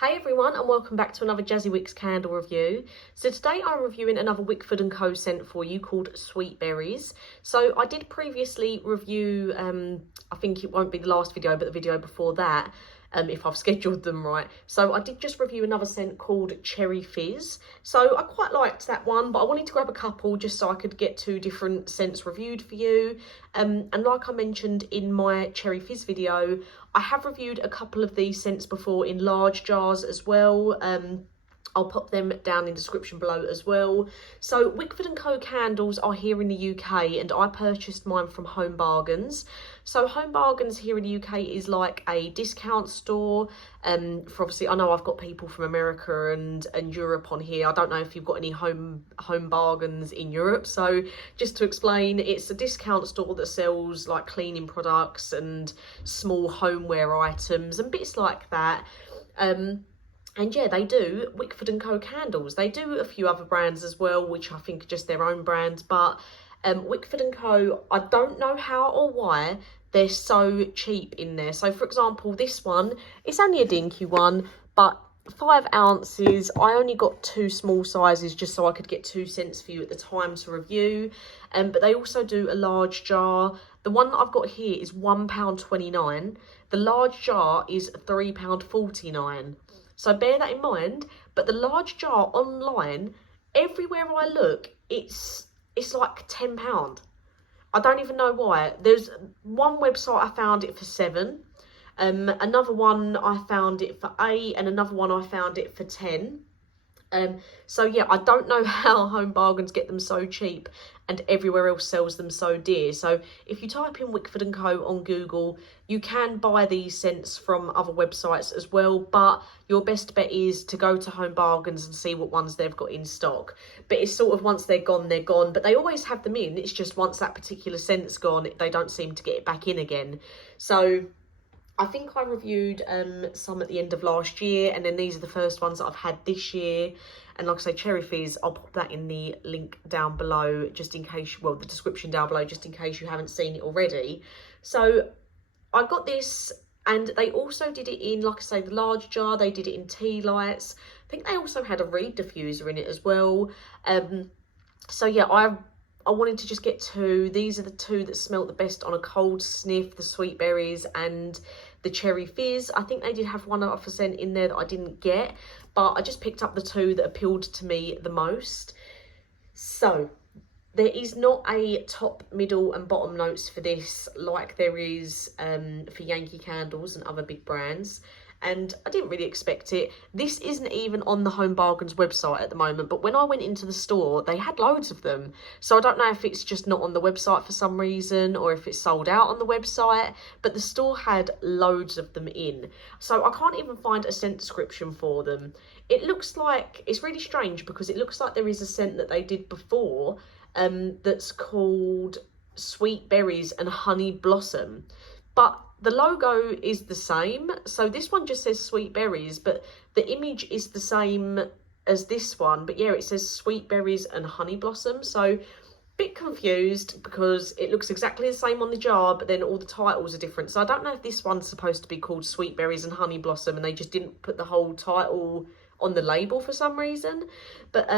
Hey everyone, and welcome back to another Jazzy Wicks candle review. So today I'm reviewing another Wickford & Co scent for you called Sweet Berries. So I did previously review, I think it won't be the last video, but the video before that, if I've scheduled them right. So I did just review another scent called Cherry Fizz. So I quite liked that one, but I wanted to grab a couple just so I could get two different scents reviewed for you. And like I mentioned in my Cherry Fizz video, I have reviewed a couple of these scents before in large jars as well. I'll pop them down in the description below as well. So Wickford & Co candles are here in the UK and I purchased mine from Home Bargains. So Home Bargains here in the UK is like a discount store. For obviously, I know I've got people from America and Europe on here. I don't know if you've got any Home Bargains in Europe. So just to explain, it's a discount store that sells like cleaning products and small homeware items and bits like that. And yeah, they do Wickford & Co candles. They do a few other brands as well, which I think are just their own brands. But Wickford & Co, I don't know how or why they're so cheap in there. So for example, this one, it's only a dinky one, but 5 ounces. I only got two small sizes just so I could get 2 cents for you at the time to review. But they also do a large jar. The one that I've got here is £1.29. The large jar is £3.49. So bear that in mind. But the large jar online, everywhere I look, it's like £10. I don't even know why. There's one website I found it for £7. Another one I found it for £8, and another one I found it for £10. So yeah, I don't know how Home Bargains get them so cheap and everywhere else sells them so dear. So if you type in Wickford & Co on Google, you can buy these scents from other websites as well, but your best bet is to go to Home Bargains and see what ones they've got in stock. But it's sort of once they're gone, but they always have them in. It's just once that particular scent's gone, they don't seem to get it back in again. So I think I reviewed some at the end of last year, and then these are the first ones that I've had this year. And like I say, Cherry Fizz, I'll pop that in the link down below, just in case, well, the description down below, just in case you haven't seen it already. So I got this, and they also did it in, like I say, the large jar. They did it in tea lights. I think they also had a reed diffuser in it as well. So yeah, I wanted to just get 2. These are the 2 that smelt the best on a cold sniff, the Sweet Berries and the Cherry Fizz. I think they did have one other scent in there that I didn't get, but I just picked up the 2 that appealed to me the most. So there is not a top, middle and bottom notes for this like there is for Yankee Candles and other big brands. And I didn't really expect it. This isn't even on the Home Bargains website at the moment, but when I went into the store, they had loads of them. So I don't know if it's just not on the website for some reason or if it's sold out on the website, but the store had loads of them in. So I can't even find a scent description for them. It looks like, it's really strange because it looks like there is a scent that they did before that's called Sweet Berries and Honey Blossom. But the logo is the same. So this one just says Sweet Berries, but the image is the same as this one. But yeah, it says Sweet Berries and Honey Blossom. So bit confused because it looks exactly the same on the jar, but then all the titles are different. So I don't know if this one's supposed to be called Sweet Berries and Honey Blossom and they just didn't put the whole title on the label for some reason. But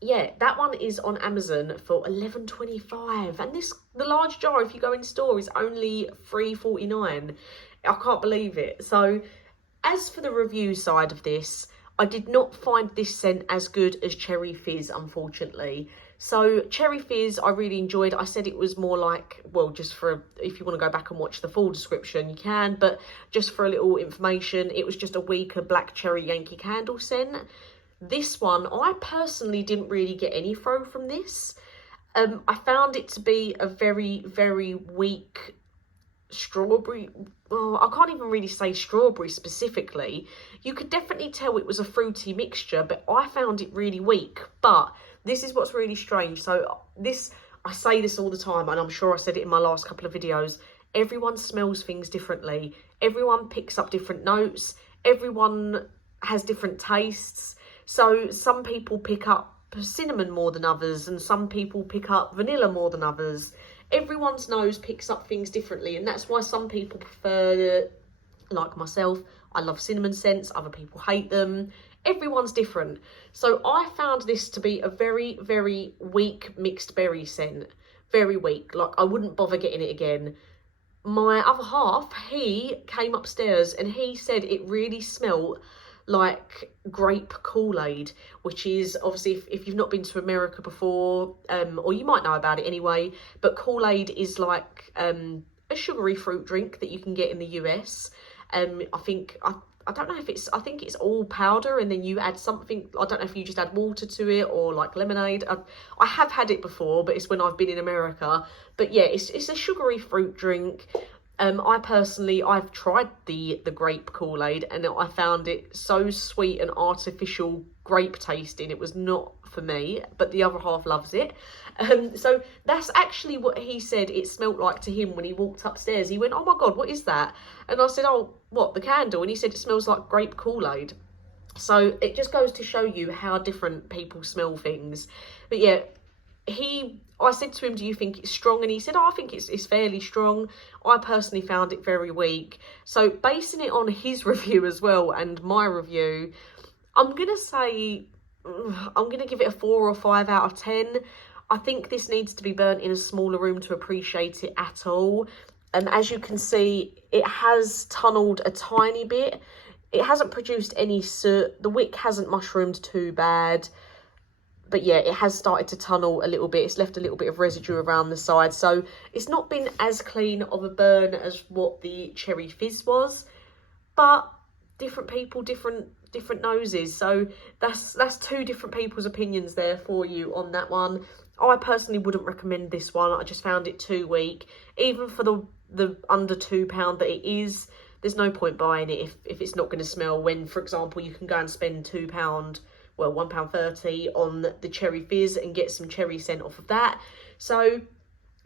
yeah, that one is on Amazon for $11.25, and the large jar, if you go in store, is only $3.49. I can't believe it. So as for the review side of this, I did not find this scent as good as Cherry Fizz, unfortunately. So Cherry Fizz, I really enjoyed. I said it was more like, well, just for, if you want to go back and watch the full description, you can, but just for a little information, it was just a weaker black cherry Yankee Candle scent. This one, I personally didn't really get any throw from this. I found it to be a very, very weak strawberry. Well, I can't even really say strawberry specifically. You could definitely tell it was a fruity mixture, but I found it really weak. But this is what's really strange. So this, I say this all the time, and I'm sure I said it in my last couple of videos. Everyone smells things differently. Everyone picks up different notes. Everyone has different tastes. So some people pick up cinnamon more than others, and some people pick up vanilla more than others. Everyone's nose picks up things differently, and that's why some people prefer, like myself, I love cinnamon scents, other people hate them. Everyone's different. So I found this to be a very, very weak mixed berry scent. Very weak. Like, I wouldn't bother getting it again. My other half, he came upstairs and he said it really smelled like grape Kool-Aid, which is obviously, if you've not been to America before, or you might know about it anyway, but Kool-Aid is like a sugary fruit drink that you can get in the US. I don't know if it's, I think it's all powder and then you add something, I don't know if you just add water to it or like lemonade. I have had it before, but it's when I've been in America. But yeah, it's a sugary fruit drink. I've tried the grape Kool-Aid and I found it so sweet and artificial grape tasting. It was not for me, but the other half loves it. So that's actually what he said it smelt like to him when he walked upstairs. He went, "Oh my God, what is that?" And I said, "Oh, what, the candle?" And he said, "It smells like grape Kool-Aid." So it just goes to show you how different people smell things. But yeah, I said to him, "Do you think it's strong?" And he said, "Oh, I think it's fairly strong." I personally found it very weak. So basing it on his review as well and my review, I'm going to give it a 4 or 5 out of 10. I think this needs to be burnt in a smaller room to appreciate it at all. And as you can see, it has tunnelled a tiny bit. It hasn't produced any soot. The wick hasn't mushroomed too bad. But yeah, it has started to tunnel a little bit. It's left a little bit of residue around the side. So it's not been as clean of a burn as what the Cherry Fizz was. But different people, different noses. So that's 2 different people's opinions there for you on that one. I personally wouldn't recommend this one. I just found it too weak. Even for the under £2 that it is, there's no point buying it if it's not going to smell when, for example, you can go and spend £2, well, £1.30 on the Cherry Fizz and get some cherry scent off of that. So,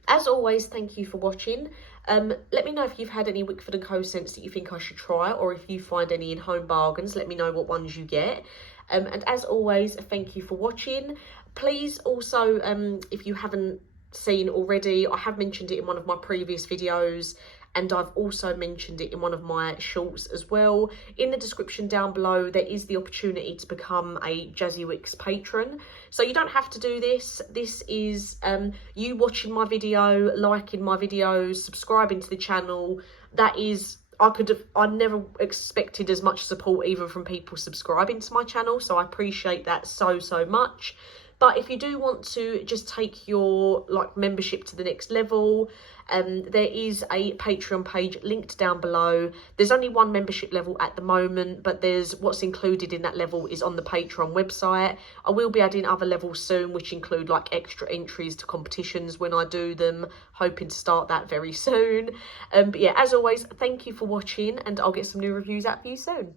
as always, thank you for watching. Let me know if you've had any Wickford & Co scents that you think I should try, or if you find any in home bargains, let me know what ones you get. And as always, thank you for watching. Please also, if you haven't seen already, I have mentioned it in one of my previous videos, and I've also mentioned it in one of my shorts as well. In the description down below, there is the opportunity to become a Jazzy Wicks patron. So you don't have to do this. This is you watching my video, liking my videos, subscribing to the channel. That is, I never expected as much support even from people subscribing to my channel. So I appreciate that so much. But if you do want to just take your membership to the next level, there is a Patreon page linked down below. There's only one membership level at the moment, but there's what's included in that level is on the Patreon website. I will be adding other levels soon, which include extra entries to competitions when I do them. Hoping to start that very soon. But yeah, as always, thank you for watching, and I'll get some new reviews out for you soon.